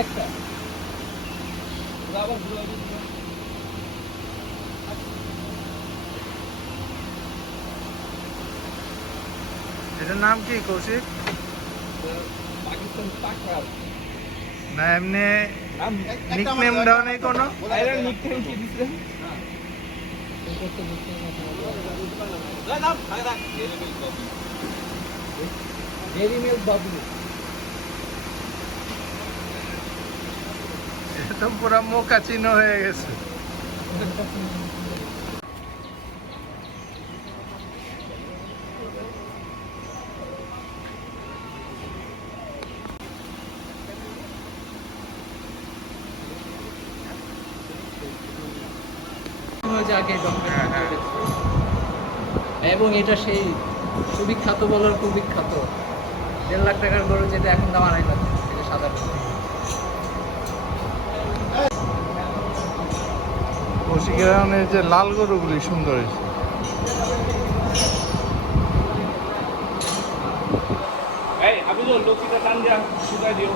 একটা আবার এটার নাম কি কৌশিক? পাকিস্তান পাকড়াও না এমনি নিকনেম দাও নেই কোনো? এর নিকনেম কি দিছেন? Dairy milk Bablu. এটা তো পুরা মোকাচিনো হয়ে গেছে। এবং এটা সেই সুবিখ্যাত বলার কুবিখ্যাত 1.5 লাখ টাকার গরু, যেটা এখন দাম 2.5 লাখ, সেটা সাদা কৌশিকের যে লাল গরুগুলি সুন্দর হয়েছে। আমি তো লক্ষ্মীটা টান দিয়া শুকাই দিও।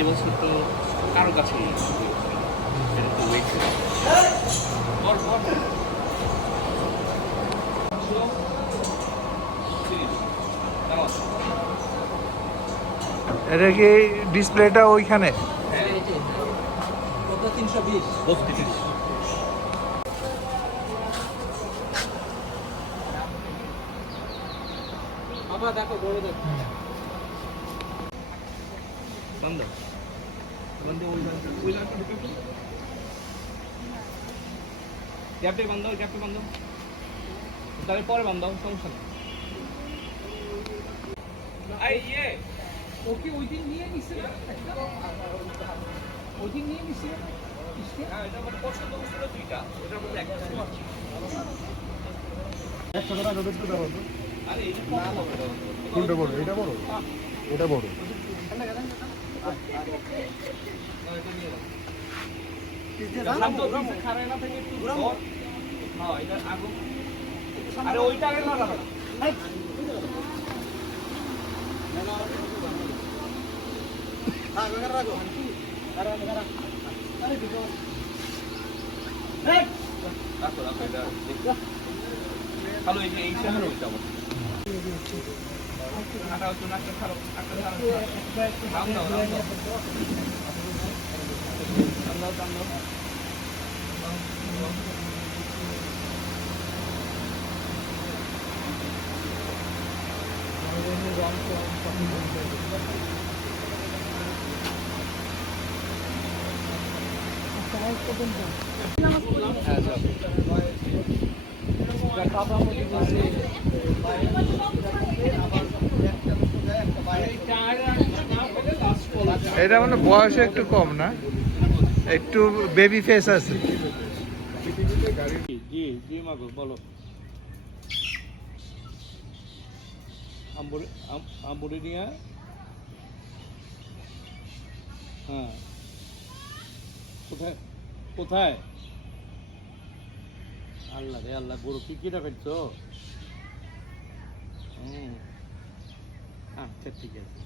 এবছর তো কারো কাছে এটা কি ডিসপ্লেটা ওইখানে? 320 বাবা দেখো বড় দেখো বন্ধ বন্ধ ওই লাইনটা ঢুকে তো গ্যাপে বন্ধ তাহলে পরে বন্ধ সমস্যা নেই। আই ইয়ে ওকে ওই দিন নিয়ে নিছে না ওই দিন নিয়ে নিছে হ্যাঁ এটা মানে পছন্দ ছিল দুইটা, ওটার মধ্যে একটা ছিল। 100 টাকা নোট একটু দাও তো। আরে এটা কোনটা বড়? এটা বড়? এটা বড়। খারায় না থেকে একটু ঘর হ্যাঁ এটা আগুন। আরে ওইটা আগে না দাদা রাখো রাখো এটা ভালো এই যে এই শহরে ওইটা আমার আটা হচ্ছে না খারাপ একটা দাম দাও দাম দাও এটা মানে বয়স একটু কম না, একটু বেবি ফেস আছে। জি জি মাগো বলো। আমবুড়ি নিয়ে হ্যাঁ কোথায় কোথায় আল্লাহ রে আল্লাহ, গরু কি কিনা ফেলছো? আচ্ছা ঠিক আছে।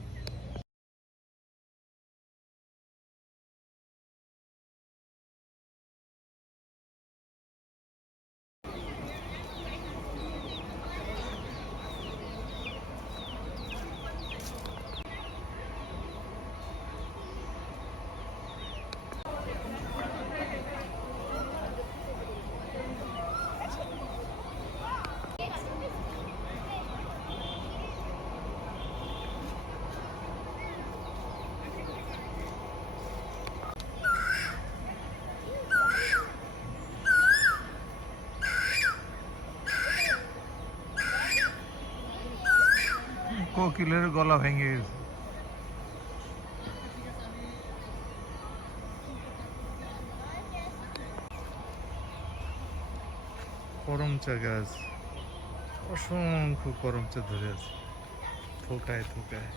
কোকিলের গলা ভেঙে গেছে। করমচা গাছ, অসংখ্য করমচা ধরে আছে থোকায় থোকায়।